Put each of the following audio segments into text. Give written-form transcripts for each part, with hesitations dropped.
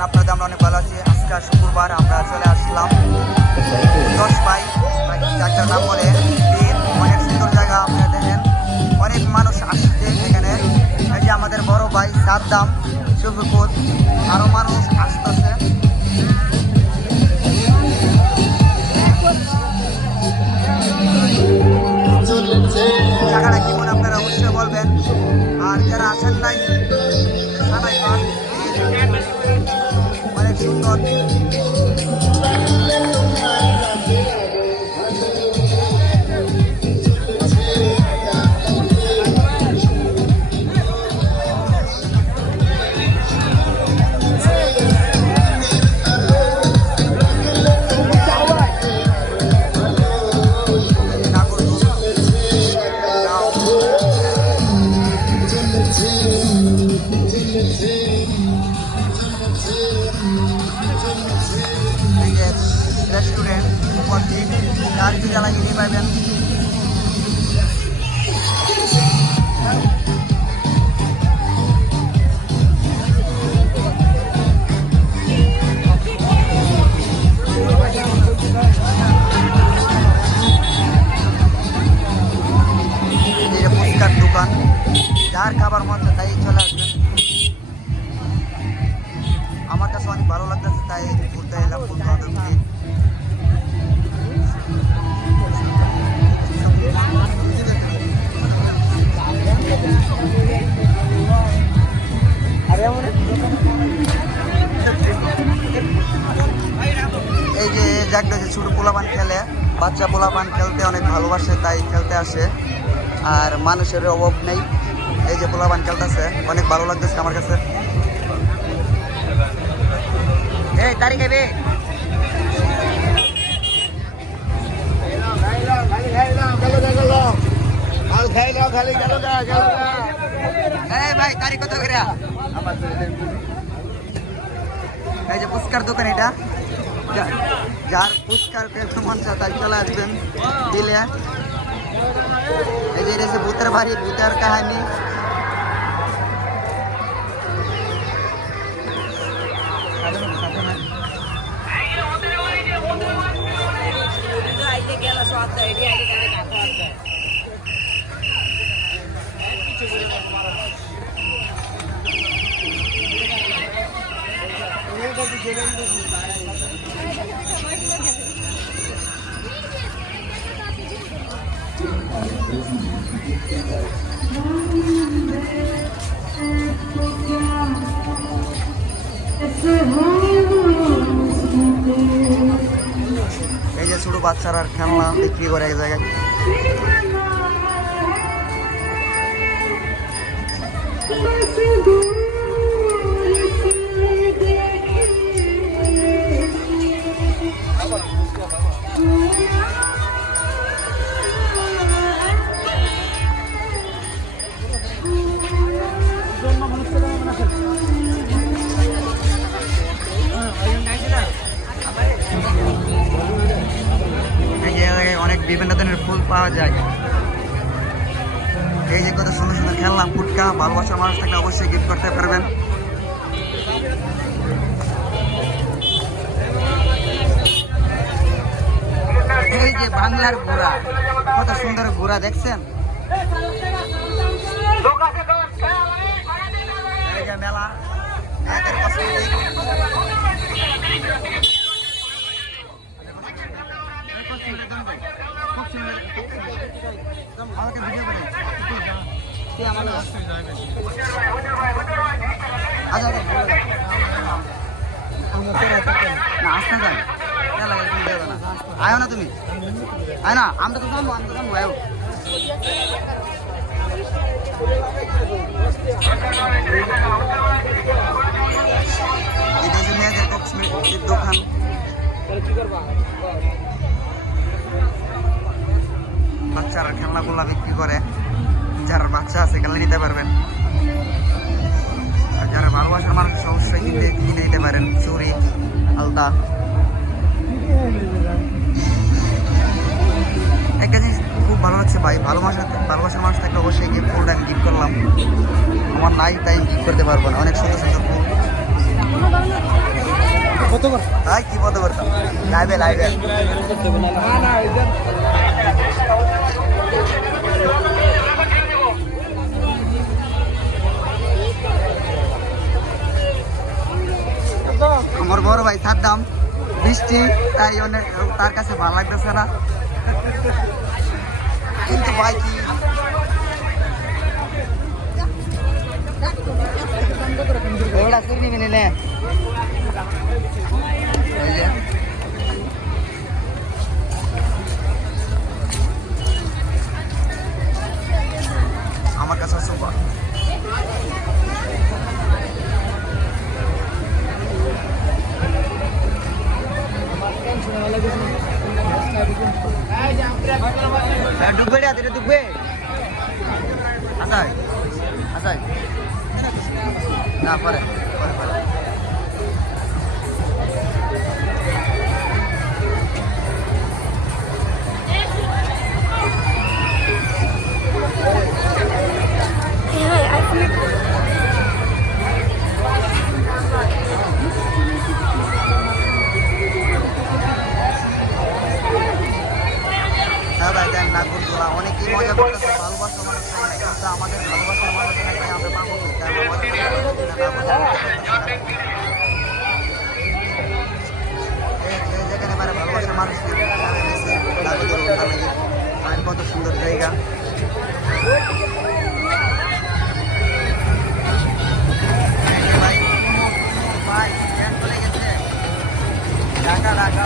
আছেন? আপনাদের আমরা অনেক ভালো আছি। আজকে শুক্রবার আমরা চলে আসলাম 10 মাইল জায়গাটার নাম বলে বীর। অনেক সুন্দর জায়গা, আপনারা দেখেন অনেক মানুষ আসছে এখানে। এই যে আমাদের বড় ভাই সাদ্দাম, শফিকুল, আরো মানুষ আসতেছে। জায়গাটা কেমন আপনারা অবশ্যই বলবেন। আর যারা আসেন নাই, অনেক সুন্দর। রেস্টুরেন্ট উপস্থিত, যার কি জ্বালা কিনে পাইবেন। ফুচকার দোকান, যার খাবার মন চায় তাই চলে আসবেন। আমার কাছে অনেক ভালো লাগতেছে, তাই ঘুরতে এলাম বন্ধু বান্ধব নিয়ে। এই যে জায়গাটা যে ছোট পোলাপান খেলে, বাচ্চা পোলাপান খেলতে অনেক ভালোবাসে, তাই খেলতে আসে। আর মানুষের অভাব নেই। এই যে পোলাপান খেলতেছে, অনেক ভালো লাগতেছে আমার কাছে। এই তারিখ খাইবে ভাই, তারিখ কত করে? এই যে ফুচকার দোকান, এটা যার ফুচকার খেতে মন চায় তাই চলে আসবেন দিলে। এই যে এটা ভূতের বাড়ি, ভূতের কাহিনী। এই যে ছোট বাচ্চারা খেলনা বিক্রি করে এক জায়গায়। অনেক বিভিন্ন ধরনের ফুল পাওয়া যায়। এই যে কত সুন্দর সুন্দর খেললাম, ফুটকা, ভালোবাসার মানুষ থাকলে অবশ্যই গিফট করতে পারবেন। এই যে বাংলার ঘোড়া, কত সুন্দর ঘোড়া দেখছেন। এই যে মেলা, আমাকে ভিডিও করে না আসতে যাই আয় না, তুমি আয় না, আমরা তো জানবো, আমি তো জানবো। মেয়েদের কসমেটিক দোকান। বাচ্চারা খেলনাগুলা বিক্রি করে, যারা বাচ্চা আছে খেলনা নিতে পারবেন। আর যারা ভালোবাসার মানুষ অবশ্যই কিনে নিতে পারেন। চুড়ি, আলতা, একটা জিনিস খুব ভালো লাগছে ভাই, ভালোবাসার মানুষ থাকলে অবশ্যই ফুলটা আমি গিফট করলাম। আমার নাই তাই গিফট করতে পারবো না, অনেক সুন্দর সুন্দর ফুল। ভাই কি মতো করতাম লাইভে লাইভে আমার বড় ভাই সাদ্দাম বৃষ্টি তাই অনেক তার কাছে ভালো লাগতেছে না কিন্তু ভাই কি আমার কাছে সুপার ঢুকবে রে এটা ঢুকবে আসাই আসাই না পরে পরে পরে হ্যাঁ ভাই দেন নাগরদোলা অনেকেই মজা করতেছে ভালোবাসা মানুষ চাই না কিন্তু আমাদের ভালোবাসার মানুষ চাই আমরা পাবো কি কারণ আমাদের যেখানে মানে ভালোবাসার মানুষ কত সুন্দর জায়গা ভাই ভাই চলে গেছে ঢাকা ঢাকা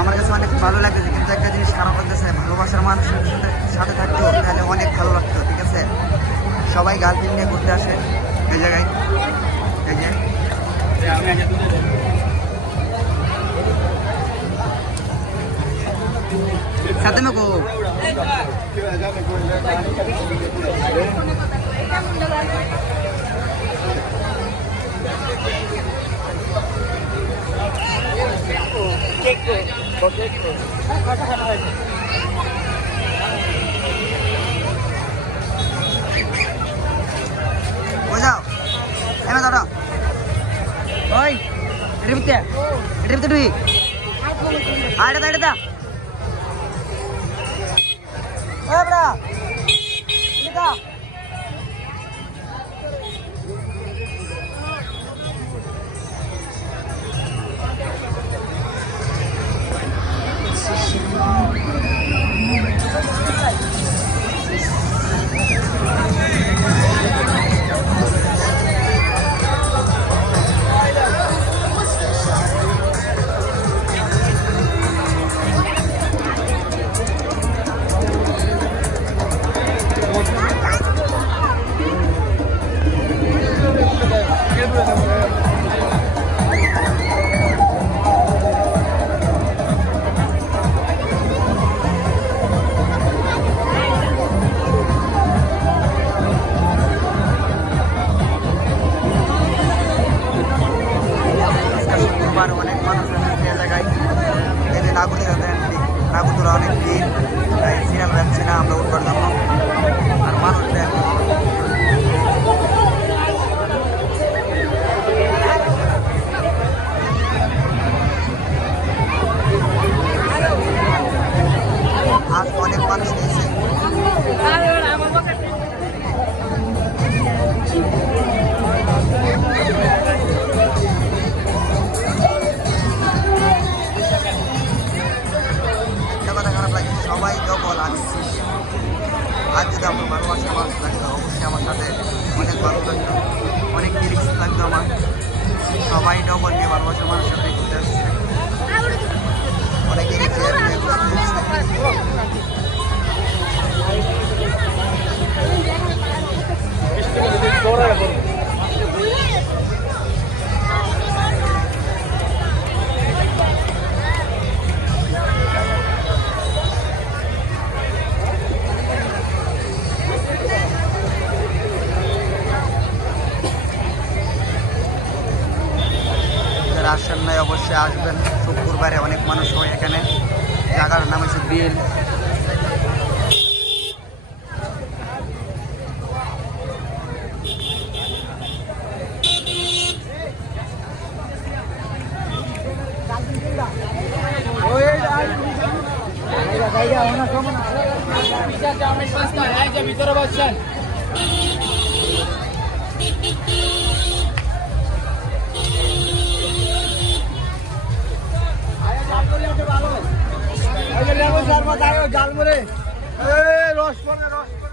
আমার কাছে অনেক ভালো লাগতেছে কিন্তু একটা জিনিস খারাপ লাগতেছে ভালোবাসার মানুষের সাথে থাকতো তাহলে অনেক ভালো লাগতো ঠিক আছে সবাই গার্লফ্রেন্ড নিয়ে ঘুরতে আসে এই জায়গায় এই যে সাথে মেকো বুঝাও এনে দাঁড়াও ওই এটা তুই আড়ে দা এ বড়া লিখা অনেক মানুষ জায়গায় এই যে নাগরদোলা অনেক ভিড় সিনেমা যাচ্ছে না আমরা উঠবার জন্য আর মানুষ আজ অনেক মানুষ নিয়েছে আর যদি আমার ভালোবাসার মানুষ লাগতো অবশ্যই আমার সাথে অনেক ভালো লাগতো, অনেক রিক্স লাগতো আমার। সবাই ডবল নিয়ে ভালোবাসার মানুষের সাথে ঘুরতে আসছে, অনেকে আসেন নাই অবশ্যই আসবেন, শুক্রবারে অনেক মানুষ হয় এখানে। জায়গার নাম হচ্ছে বিল। ভিতরে বসছেন জাল মরে রস পড়ে